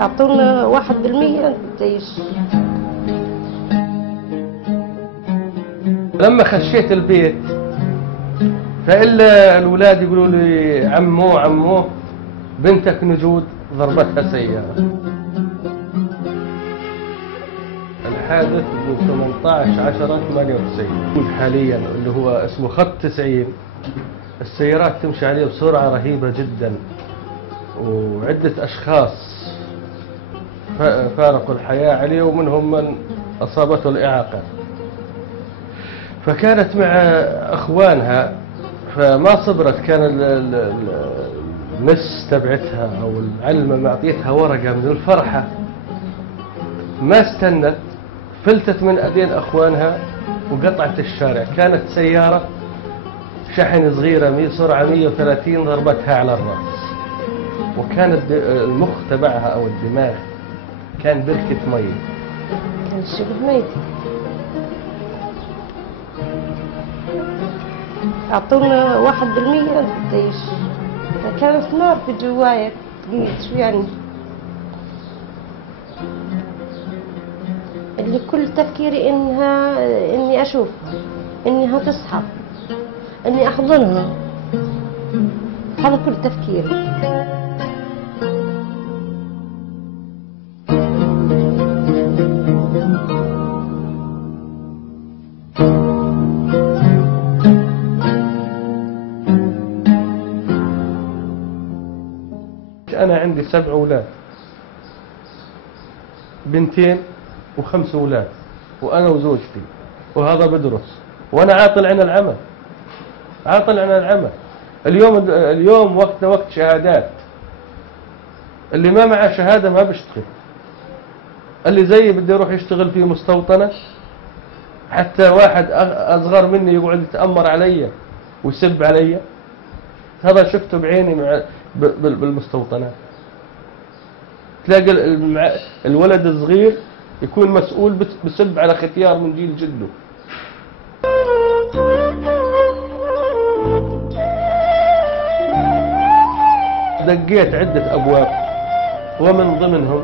أعطونا 1% تعيش. لما خشيت البيت فإلا الأولاد يقولوا لي عمو بنتك نجود ضربتها سيارة. الحادث ب 18/10/98 حاليا اللي هو اسمه خط 90. السيارات تمشي عليه بسرعة رهيبة جدا، وعدة أشخاص فارقوا الحياة عليه ومنهم من أصابته الإعاقة. فكانت مع أخوانها فما صبرت، كان المس تبعتها أو المعلمة معطيتها ورقة من الفرحة، ما استنت فلتت من أيدين أخوانها وقطعت الشارع. كانت سيارة شحن صغيرة سرعة 130 ضربتها على الرأس، وكان المخ تبعها أو الدماغ كان بركة مية، كان شبه ميت. أعطونا 1% تعيش. كانت نار في جوايا تقيل شو يعني، اللي كل تفكيري إني أشوف إنها تصحى، إني أحضنها، هذا كل تفكيري. أنا عندي 7 أولاد، 2 و5 أولاد، وأنا وزوجتي، وهذا بدرس، وأنا عاطل عن العمل، عاطل عن العمل. اليوم وقتنا وقت شهادات، اللي ما معه شهادة ما بيشتغل، اللي زيي بده يروح يشتغل في مستوطنة. حتى واحد أصغر مني يقعد يتأمر علي ويسب علي، هذا شفته بعيني بالمستوطنات. تلاقي الولد الصغير يكون مسؤول بسب على ختيار من جيل جده. دقيت عدة أبواب، ومن ضمنهم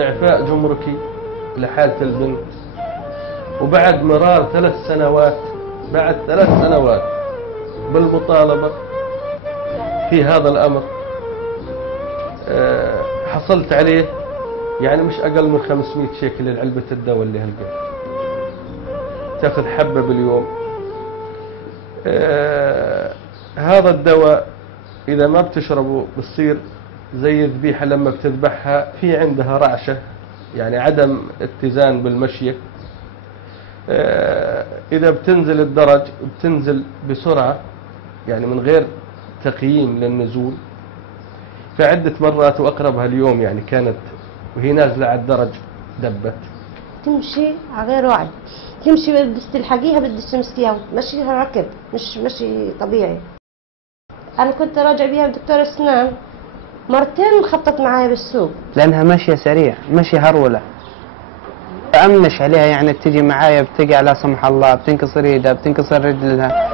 إعفاء جمركي لحالة البنت، وبعد مرار 3 سنوات، بعد 3 سنوات بالمطالبة في هذا الأمر حصلت عليه يعني مش أقل من 500 شيكل لعلبة الدواء اللي هلقيت، تاخذ حبة باليوم. هذا الدواء إذا ما بتشربه بتصير زي الذبيحة لما بتذبحها في عندها رعشة، يعني عدم اتزان بالمشية. إذا بتنزل الدرج بتنزل بسرعة، يعني من غير تقييم للنزول. فعدة مرات وأقربها اليوم يعني كانت وهي نازلة على الدرج دبت. تمشي على غير وعي، تمشي بدك تلحقيها، بدك تمسكيها، مشيها ركب مش مشي طبيعي. أنا كنت راجع بيها دكتور أسنان، مرتين خطت معايا بالسوق لأنها ماشية سريع، ماشية هرولة، أمنش عليها. يعني بتجي معايا بتقع لا سمح الله، بتنكسر ايدها، بتنكسر رجلها.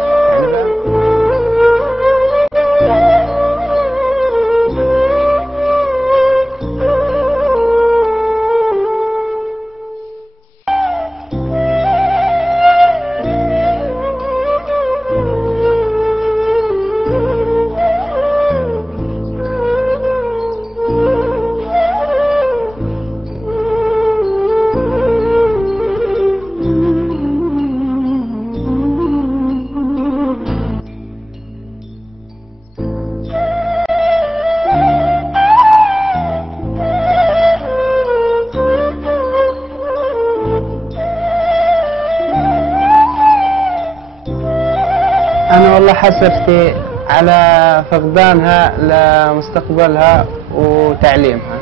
أنا والله حسرتي على فقدانها لمستقبلها وتعليمها،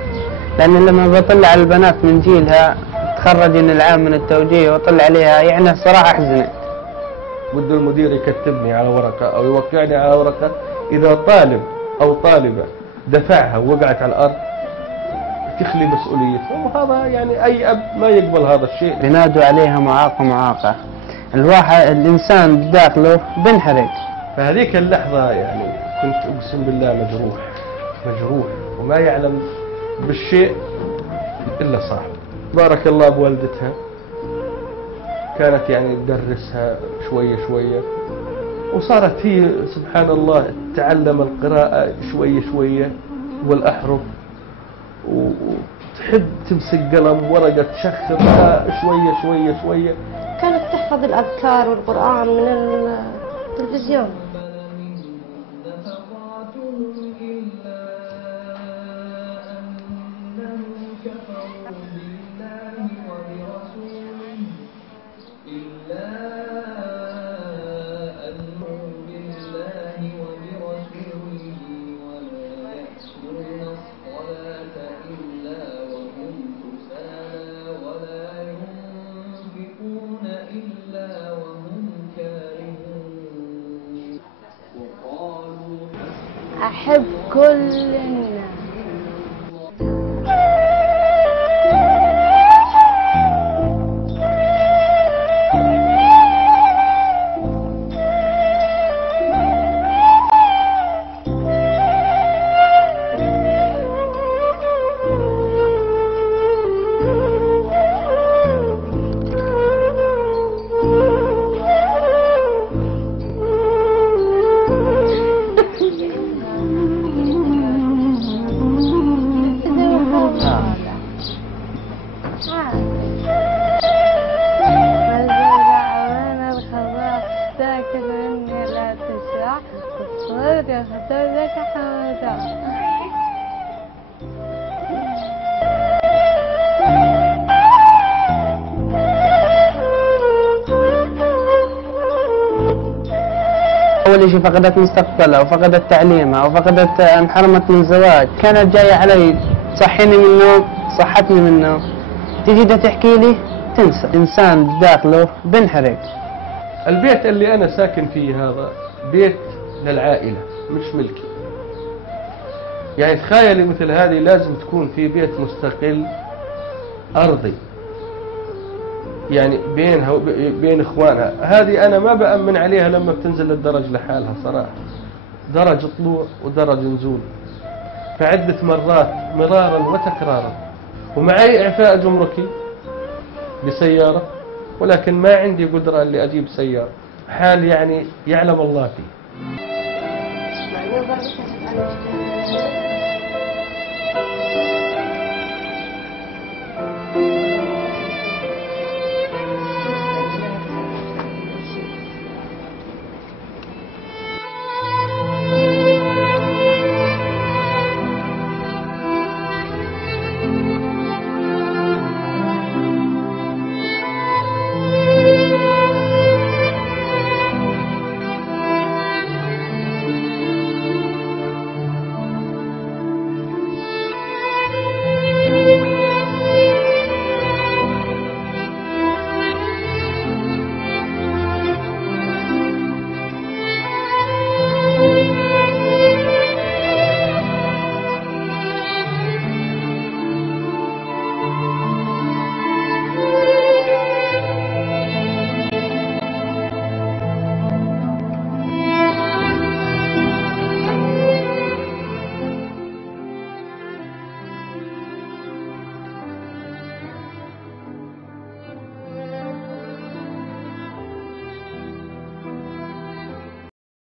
لأن لما بطلع على البنات من جيلها تخرجن العام من التوجيه وأطلع عليها يعني صراحة أحزنت. بده المدير يكتبني على ورقة أو يوقعني على ورقة إذا طالب أو طالبة دفعها ووقعت على الأرض تخلي مسؤوليته، وهذا يعني أي أب ما يقبل هذا الشيء. بينادوا عليها معاقة، الإنسان بداخله بنحرق. فهذيك اللحظة يعني كنت أقسم بالله مجروح وما يعلم بالشيء إلا صاحب. بارك الله بوالدتها، كانت يعني تدرسها شوية شوية، وصارت هي سبحان الله تعلم القراءة شوية شوية والأحرف، وتحب تمسك قلم ورقة تشخصها شوية شوية شوية. كانت تحفظ الأذكار والقرآن من التلفزيون. أحب كل الناس. أول شيء فقدت مستقبلها وفقدت تعليمها وفقدت انحرمت من الزواج. كانت جاية علي تصحيني من النوم، صحتني من النوم، تجي تحكي لي تنسى. إنسان داخله بنحرق. البيت اللي أنا ساكن فيه هذا بيت للعائلة مش ملكي. يعني تخيلي مثل هذه لازم تكون في بيت مستقل أرضي، يعني بينها وبين إخوانها. هذه أنا ما بأمن عليها لما بتنزل الدرج لحالها صراحة، درج طلوع ودرج نزول فعدة مرات مرارا وتكرارا. ومعي إعفاء جمركي بسيارة، ولكن ما عندي قدرة اللي أجيب سيارة. حال يعني يعلم الله فيه.